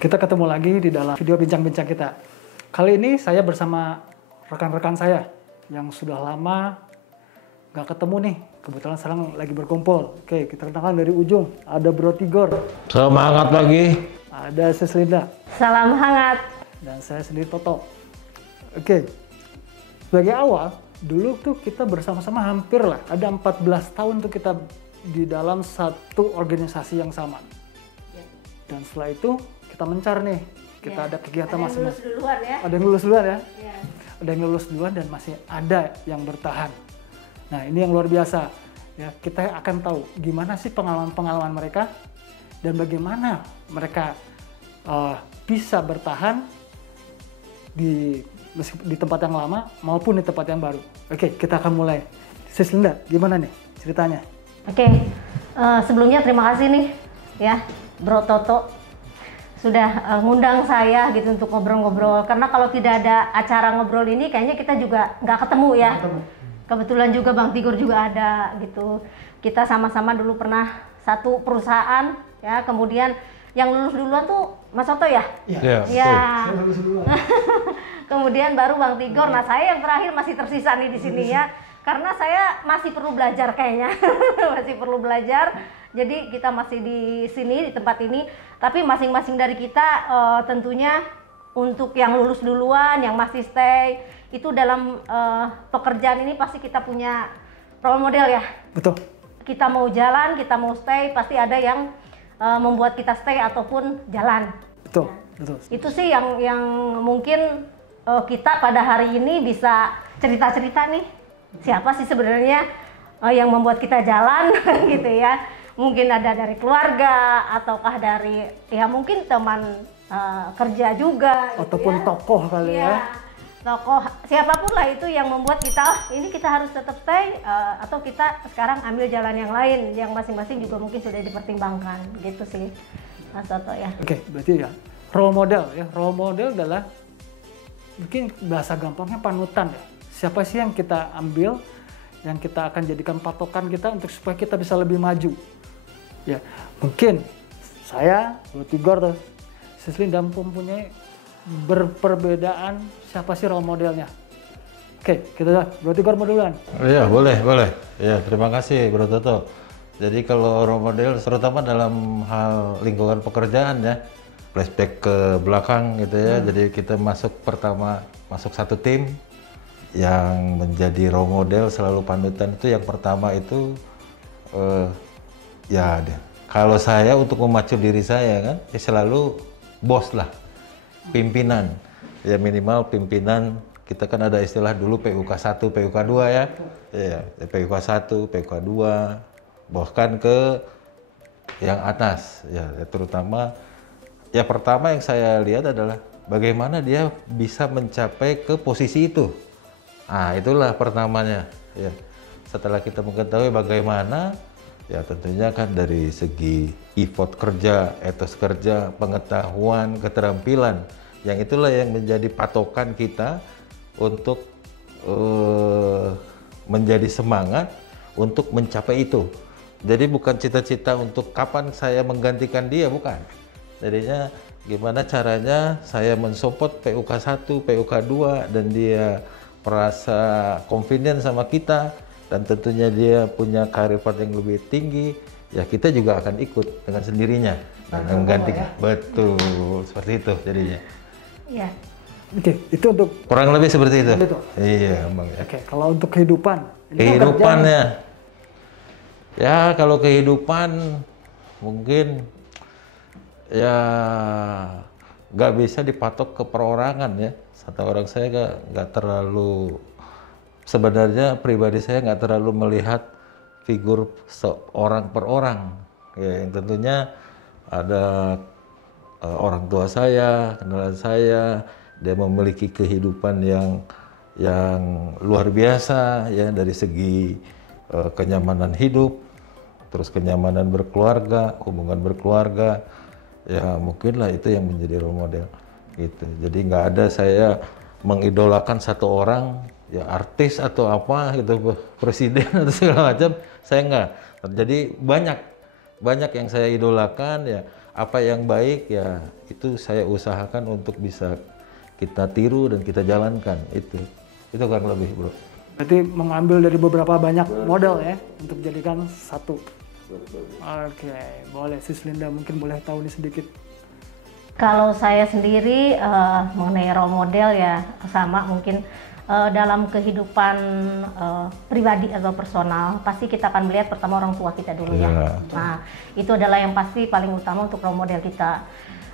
Kita ketemu lagi di dalam video bincang-bincang kita. Kali ini saya bersama rekan-rekan saya yang sudah lama nggak ketemu nih. Kebetulan sekarang lagi berkumpul. Oke, kita kenalkan dari ujung. Ada Bro Tigor. Semangat lagi. Ada Sis Linda. Salam hangat. Dan saya sendiri Toto. Oke, sebagai awal, dulu tuh kita bersama-sama hampir lah. Ada 14 tahun tuh kita di dalam satu organisasi yang sama. Dan setelah itu kita mencar nih, kita ada kegiatan masing-masing. Ada yang lulus duluan ya? Ada yang lulus duluan dan masih ada yang bertahan. Nah ini yang luar biasa. Ya, kita akan tahu gimana sih pengalaman-pengalaman mereka dan bagaimana mereka bisa bertahan di tempat yang lama maupun di tempat yang baru. Oke, kita akan mulai. Sis Linda, gimana nih ceritanya? Oke, sebelumnya terima kasih nih ya Bro Toto sudah ngundang saya gitu untuk ngobrol-ngobrol, karena kalau tidak ada acara ngobrol ini kayaknya kita juga nggak ketemu ya. Kebetulan juga Bang Tigor juga ada gitu. Kita sama-sama dulu pernah satu perusahaan ya, kemudian yang lulus duluan tuh Mas Toto ya? Iya. Ya. Kemudian baru Bang Tigor. Nah, saya yang terakhir masih tersisa nih di sini ya. Karena saya masih perlu belajar kayaknya. Masih perlu belajar. Jadi kita masih di sini, di tempat ini. Tapi masing-masing dari kita tentunya untuk yang lulus duluan, yang masih stay, itu dalam pekerjaan ini pasti kita punya role model ya. Betul. Kita mau jalan, kita mau stay, pasti ada yang membuat kita stay ataupun jalan. Betul, betul. Itu sih yang mungkin kita pada hari ini bisa cerita-cerita nih. Siapa sih sebenarnya yang membuat kita jalan gitu ya. Mungkin ada dari keluarga ataukah dari ya mungkin teman kerja juga gitu ataupun ya. Tokoh kali ya. Tokoh siapapun lah itu yang membuat kita ini kita harus tetap stay atau kita sekarang ambil jalan yang lain yang masing-masing juga mungkin sudah dipertimbangkan gitu sih Mas Toto ya. Oke, berarti ya role model ya. Role model adalah mungkin bahasa gampangnya panutan ya. Siapa sih yang kita ambil, yang kita akan jadikan patokan kita untuk supaya kita bisa lebih maju. Ya, mungkin saya, Bro Tigor tuh, Sis Linda mempunyai berperbedaan siapa sih role modelnya. Oke, kita Bro Tigor mau duluan. Iya, boleh. Ya, terima kasih Bro Toto. Jadi kalau role model, terutama dalam hal lingkungan pekerjaan ya, flashback ke belakang gitu ya. Jadi kita masuk satu tim yang menjadi role model selalu panutan itu yang pertama itu kalau saya untuk memacu diri saya kan ya selalu bos lah, pimpinan ya, minimal pimpinan. Kita kan ada istilah dulu PUK 1, PUK 2 ya. Ya, PUK 1, PUK 2 bahkan ke yang atas ya, terutama ya pertama yang saya lihat adalah bagaimana dia bisa mencapai ke posisi itu. Nah, itulah pertamanya ya. Setelah kita mengetahui bagaimana, ya tentunya kan dari segi effort kerja, etos kerja, pengetahuan, keterampilan, yang itulah yang menjadi patokan kita untuk menjadi semangat untuk mencapai itu. Jadi bukan cita-cita untuk kapan saya menggantikan dia, bukan. Jadinya gimana caranya saya mensupport PUK 1, PUK 2 dan dia merasa confident sama kita dan tentunya dia punya karir path yang lebih tinggi, ya kita juga akan ikut dengan sendirinya dan menggantikan. Ya? Betul, seperti itu jadinya. Iya. Oke, itu untuk kurang lebih seperti itu. Iya, Bang. Oke, kalau untuk kehidupan. Kehidupannya. Ya, kalau kehidupan mungkin ya nggak bisa dipatok ke perorangan ya. Kata orang saya nggak terlalu, sebenarnya pribadi saya nggak terlalu melihat figur seorang per orang ya, yang tentunya ada orang tua saya, kenalan saya, dia memiliki kehidupan yang luar biasa ya, dari segi kenyamanan hidup, terus kenyamanan berkeluarga, hubungan berkeluarga ya, mungkinlah itu yang menjadi role model gitu. Jadi nggak ada saya mengidolakan satu orang ya, artis atau apa gitu, presiden atau segala macam, saya nggak. Jadi banyak yang saya idolakan ya, apa yang baik ya itu saya usahakan untuk bisa kita tiru dan kita jalankan itu kurang lebih bro. Berarti mengambil dari beberapa banyak model ya untuk jadikan satu. Oke, boleh Sis Linda mungkin boleh tahu nih sedikit. Kalau saya sendiri mengenai role model ya sama mungkin dalam kehidupan pribadi atau personal pasti kita akan melihat pertama orang tua kita dulu ya. Nah itu adalah yang pasti paling utama untuk role model kita.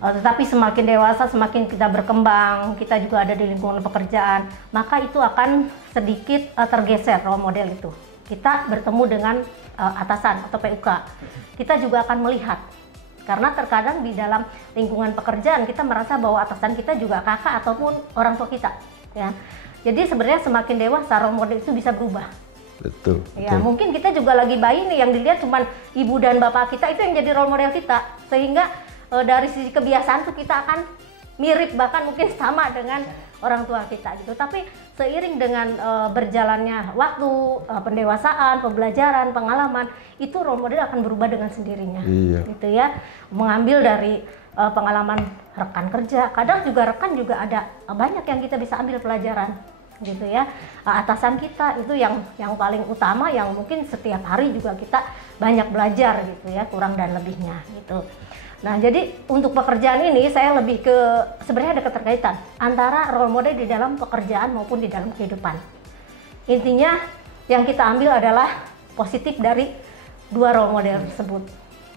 Tetapi semakin dewasa, semakin kita berkembang, kita juga ada di lingkungan pekerjaan, maka itu akan sedikit tergeser role model itu. Kita bertemu dengan atasan atau PUK, kita juga akan melihat. Karena terkadang di dalam lingkungan pekerjaan kita merasa bahwa atasan kita juga kakak ataupun orang tua kita, ya. Jadi sebenarnya semakin dewasa role model itu bisa berubah. Betul. Ya mungkin kita juga lagi bayi nih yang dilihat cuman ibu dan bapak kita itu yang jadi role model kita, sehingga dari sisi kebiasaan tuh kita akan mirip bahkan mungkin sama dengan orang tua kita gitu. Tapi seiring dengan berjalannya waktu, pendewasaan, pembelajaran, pengalaman, itu role model akan berubah dengan sendirinya. Iya. Gitu ya. Mengambil dari pengalaman rekan kerja, kadang juga rekan juga ada banyak yang kita bisa ambil pelajaran gitu ya. Atasan kita itu yang paling utama yang mungkin setiap hari juga kita banyak belajar gitu ya, kurang dan lebihnya gitu. Nah, jadi untuk pekerjaan ini saya lebih ke sebenarnya ada keterkaitan antara role model di dalam pekerjaan maupun di dalam kehidupan. Intinya yang kita ambil adalah positif dari dua role model tersebut.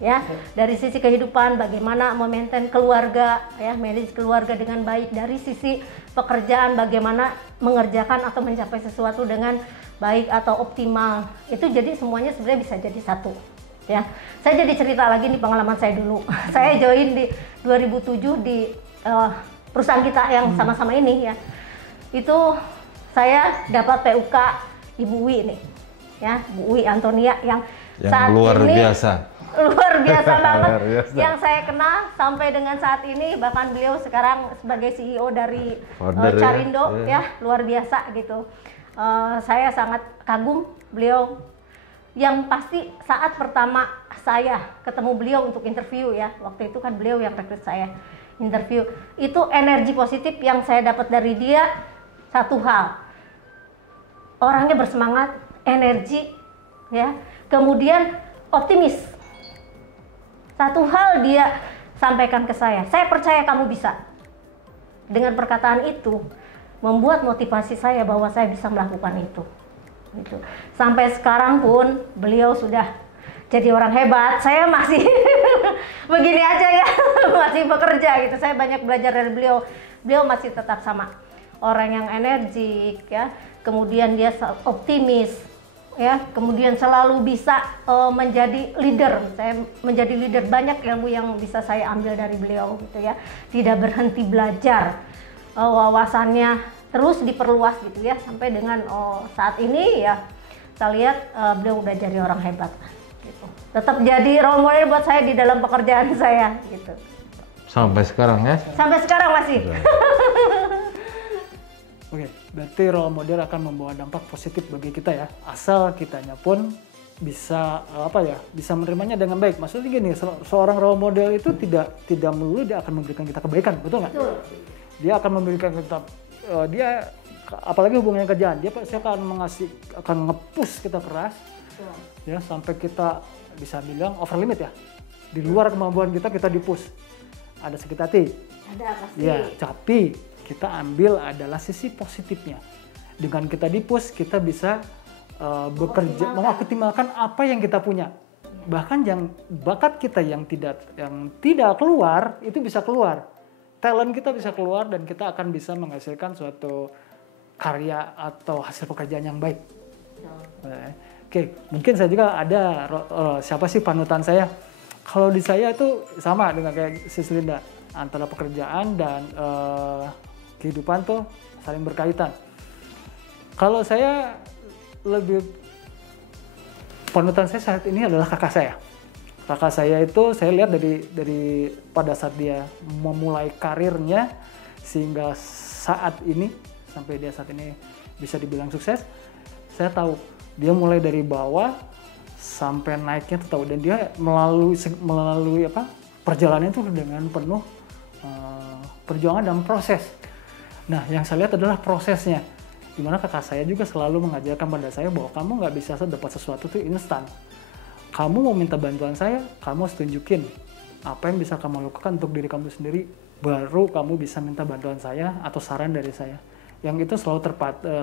Ya, dari sisi kehidupan bagaimana memaintain keluarga, ya, manage keluarga dengan baik. Dari sisi pekerjaan bagaimana mengerjakan atau mencapai sesuatu dengan baik atau optimal. Itu jadi semuanya sebenarnya bisa jadi satu. Ya, saya jadi cerita lagi nih pengalaman saya dulu. Saya join di 2007 di perusahaan kita yang sama-sama ini ya. Itu saya dapat PUK Ibu Wi nih, ya, Bu Wi Antonia yang saat luar ini biasa. Luar biasa banget. Luar biasa. Yang saya kenal sampai dengan saat ini, bahkan beliau sekarang sebagai CEO dari Carindo ya, luar biasa gitu. Saya sangat kagum beliau. Yang pasti saat pertama saya ketemu beliau untuk interview ya, waktu itu kan beliau yang rekrut saya interview, itu energi positif yang saya dapat dari dia satu hal, orangnya bersemangat, energi ya, kemudian optimis. Satu hal dia sampaikan ke saya percaya kamu bisa. Dengan perkataan itu membuat motivasi saya bahwa saya bisa melakukan itu gitu. Sampai sekarang pun beliau sudah jadi orang hebat, saya masih begini aja ya, masih bekerja gitu. Saya banyak belajar dari beliau. Beliau masih tetap sama, orang yang energik ya, kemudian dia optimis ya, kemudian selalu bisa menjadi leader. Saya menjadi leader, banyak ilmu yang bisa saya ambil dari beliau gitu ya. Tidak berhenti belajar, wawasannya terus diperluas gitu ya, sampai dengan saat ini ya saya lihat beliau udah jadi orang hebat gitu. Tetap jadi role model buat saya di dalam pekerjaan saya gitu. Sampai sekarang ya? Sampai sekarang masih. Oke, berarti role model akan membawa dampak positif bagi kita ya, asal kitanya pun bisa bisa menerimanya dengan baik. Maksudnya gini, seorang role model itu tidak melulu dia akan memberikan kita kebaikan, betul nggak? Betul. Dia akan memberikan kita, dia apalagi hubungan kerjaan, dia pasti akan nge-push kita keras, ya sampai kita bisa bilang over limit ya, di luar kemampuan kita di-push. Ada sakit hati. Ada pasti. Ya, tapi kita ambil adalah sisi positifnya. Dengan kita di-push, kita bisa bekerja, mengoptimalkan apa yang kita punya. Bahkan yang bakat kita yang tidak keluar, itu bisa keluar. Talent kita bisa keluar dan kita akan bisa menghasilkan suatu karya atau hasil pekerjaan yang baik. Oke, mungkin saya juga ada siapa sih panutan saya? Kalau di saya itu sama dengan kayak Sis Linda, antara pekerjaan dan kehidupan tuh saling berkaitan. Kalau saya lebih, panutan saya saat ini adalah kakak saya. Kakak saya itu saya lihat dari pada saat dia memulai karirnya sehingga saat ini sampai dia saat ini bisa dibilang sukses. Saya tahu dia mulai dari bawah sampai naiknya tuh tahu, dan dia melalui perjalanan itu dengan penuh perjuangan dan proses. Nah, yang saya lihat adalah prosesnya. Dimana kakak saya juga selalu mengajarkan pada saya bahwa kamu nggak bisa dapat sesuatu itu instan. Kamu mau minta bantuan saya, kamu harus tunjukin apa yang bisa kamu lakukan untuk diri kamu sendiri, baru kamu bisa minta bantuan saya atau saran dari saya. Yang itu selalu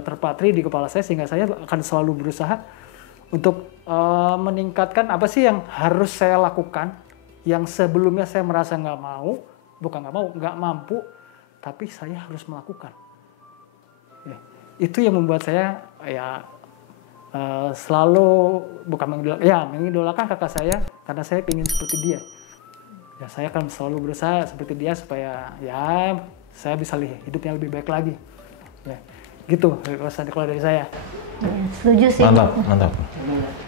terpatri di kepala saya, sehingga saya akan selalu berusaha untuk meningkatkan apa sih yang harus saya lakukan, yang sebelumnya saya merasa nggak mampu, tapi saya harus melakukan. Ya, itu yang membuat saya ya selalu mengidolakan kakak saya, karena saya ingin seperti dia. Ya, saya akan selalu berusaha seperti dia supaya ya saya bisa hidup yang lebih baik lagi. Ya, gitu kalau dari saya. Ya, setuju sih. Mantap.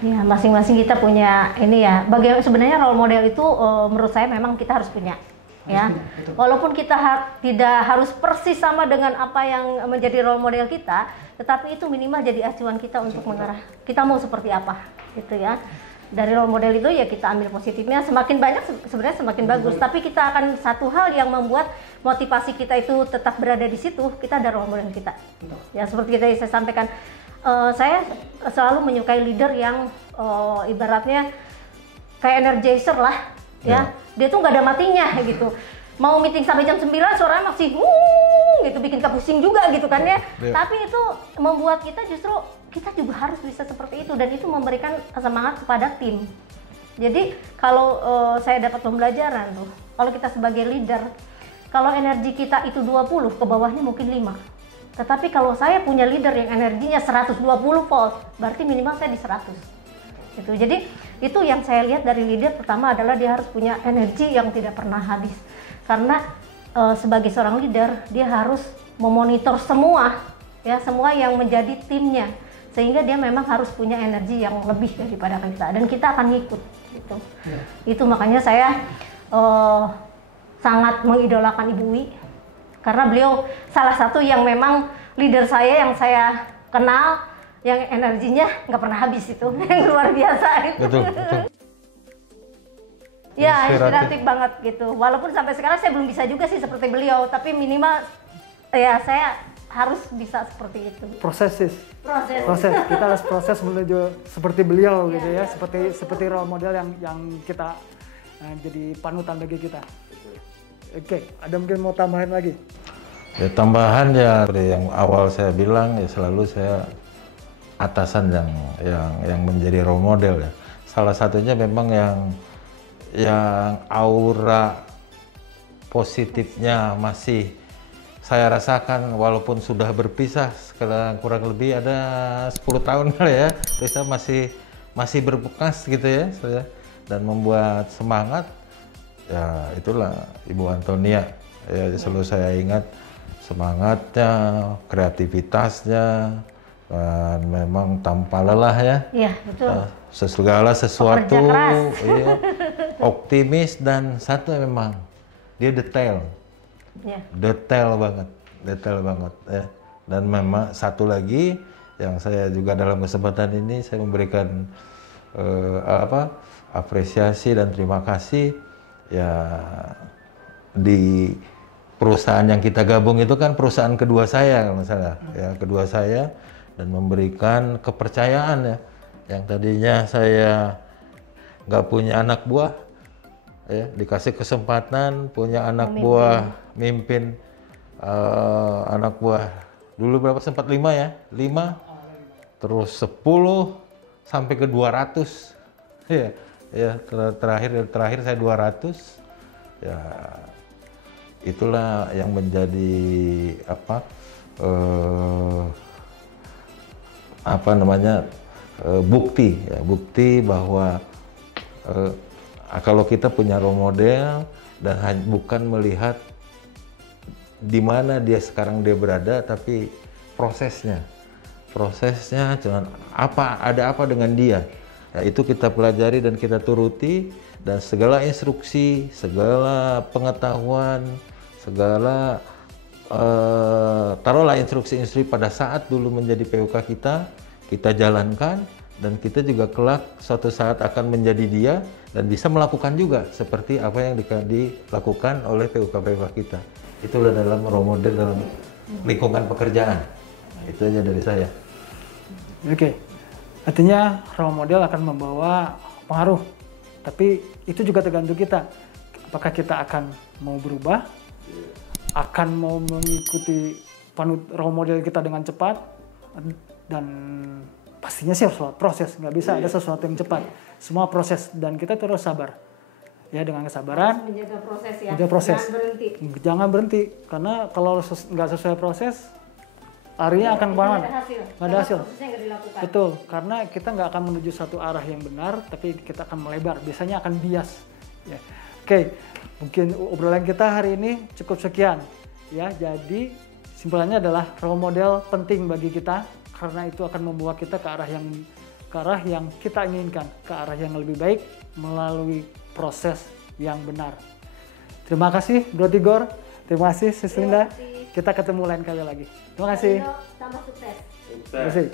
Ya, masing-masing kita punya ini ya. Sebenarnya role model itu menurut saya memang kita harus punya. Ya, walaupun kita tidak harus persis sama dengan apa yang menjadi role model kita, tetapi itu minimal jadi acuan kita untuk mengarah kita mau seperti apa, gitu ya. Dari role model itu ya kita ambil positifnya, semakin banyak sebenarnya semakin bagus. Tapi kita akan satu hal yang membuat motivasi kita itu tetap berada di situ, kita ada role model kita. Ya, seperti tadi saya sampaikan, saya selalu menyukai leader yang ibaratnya kayak energizer lah. Ya, dia tuh nggak ada matinya gitu. Mau meeting sampai jam 9 suaranya masih gitu, bikin kita pusing juga gitu kan ya. Tapi itu membuat kita justru kita juga harus bisa seperti itu, dan itu memberikan semangat kepada tim. Jadi kalau saya dapat pembelajaran tuh, kalau kita sebagai leader, kalau energi kita itu 20, ke bawahnya mungkin 5. Tetapi kalau saya punya leader yang energinya 120 volt, berarti minimal saya di 100. Gitu. Jadi itu yang saya lihat dari leader, pertama adalah dia harus punya energi yang tidak pernah habis, karena sebagai seorang leader dia harus memonitor semua yang menjadi timnya, sehingga dia memang harus punya energi yang lebih daripada kita, dan kita akan ngikut gitu. Itu makanya saya sangat mengidolakan Ibu Wi, karena beliau salah satu yang memang leader saya yang saya kenal, yang energinya nggak pernah habis itu, yang luar biasa itu. Betul. Ya, inspiratif banget gitu. Walaupun sampai sekarang saya belum bisa juga sih seperti beliau, tapi minimal ya saya harus bisa seperti itu. Proses. Kita harus proses menuju seperti beliau gitu ya. Seperti role model yang kita jadi panutan bagi kita. Oke, ada mungkin mau tambahan lagi? Ya, tambahan ya seperti yang awal saya bilang, ya selalu saya atasan yang menjadi role model ya. Salah satunya memang yang aura positifnya masih saya rasakan, walaupun sudah berpisah sekarang kurang lebih ada 10 tahun kali ya, kita masih berbekas gitu ya saya, dan membuat semangat ya, itulah Ibu Antonia ya, selalu saya ingat semangatnya, kreativitasnya, dan memang tanpa lelah ya. Iya, betul. Segala sesuatu, iya, optimis, dan satu memang dia detail. Ya. Detail banget ya. Dan memang satu lagi yang saya juga dalam kesempatan ini saya memberikan apresiasi dan terima kasih ya, di perusahaan yang kita gabung itu kan perusahaan kedua saya kalau nggak salah ya, kedua saya, dan memberikan kepercayaan ya, yang tadinya saya nggak punya anak buah ya, dikasih kesempatan punya anak buah, mimpin anak buah dulu berapa, sempat 5 ya, 5 terus 10 sampai ke 200 ya, terakhir saya 200 ya. Itulah yang menjadi bukti bahwa kalau kita punya role model, dan bukan melihat di mana dia sekarang berada, tapi prosesnya cuman ada apa dengan dia ya, itu kita pelajari dan kita turuti, dan segala instruksi, segala pengetahuan, segala taruhlah instruksi pada saat dulu menjadi PUK kita jalankan, dan kita juga kelak suatu saat akan menjadi dia dan bisa melakukan juga seperti apa yang dilakukan oleh PUK-PUK kita. Itulah dalam role model dalam lingkungan pekerjaan. Nah, itu aja dari saya. Oke, artinya role model akan membawa pengaruh, tapi itu juga tergantung kita. Apakah kita akan mau berubah, akan mau mengikuti panut role model kita dengan cepat, dan pastinya sih harus lewat proses, nggak bisa ada sesuatu yang cepat. Semua proses, dan kita terus sabar. Ya, dengan kesabaran, menjaga proses ya. menjaga proses. Jangan berhenti. Jangan berhenti, karena kalau nggak sesuai proses, larinya akan kemana? Nggak ada hasil. Nggak ada hasil. Prosesnya nggak dilakukan. Betul, karena kita nggak akan menuju satu arah yang benar, tapi kita akan melebar. Biasanya akan bias. Ya. Oke, mungkin obrolan kita hari ini cukup sekian. Ya, jadi simpulannya adalah role model penting bagi kita, karena itu akan membawa kita ke arah yang kita inginkan, ke arah yang lebih baik melalui proses yang benar. Terima kasih Bro Tigor, terima kasih Sis Linda. Kita ketemu lain kali lagi. Terima kasih. Tambah sukses. Terima kasih.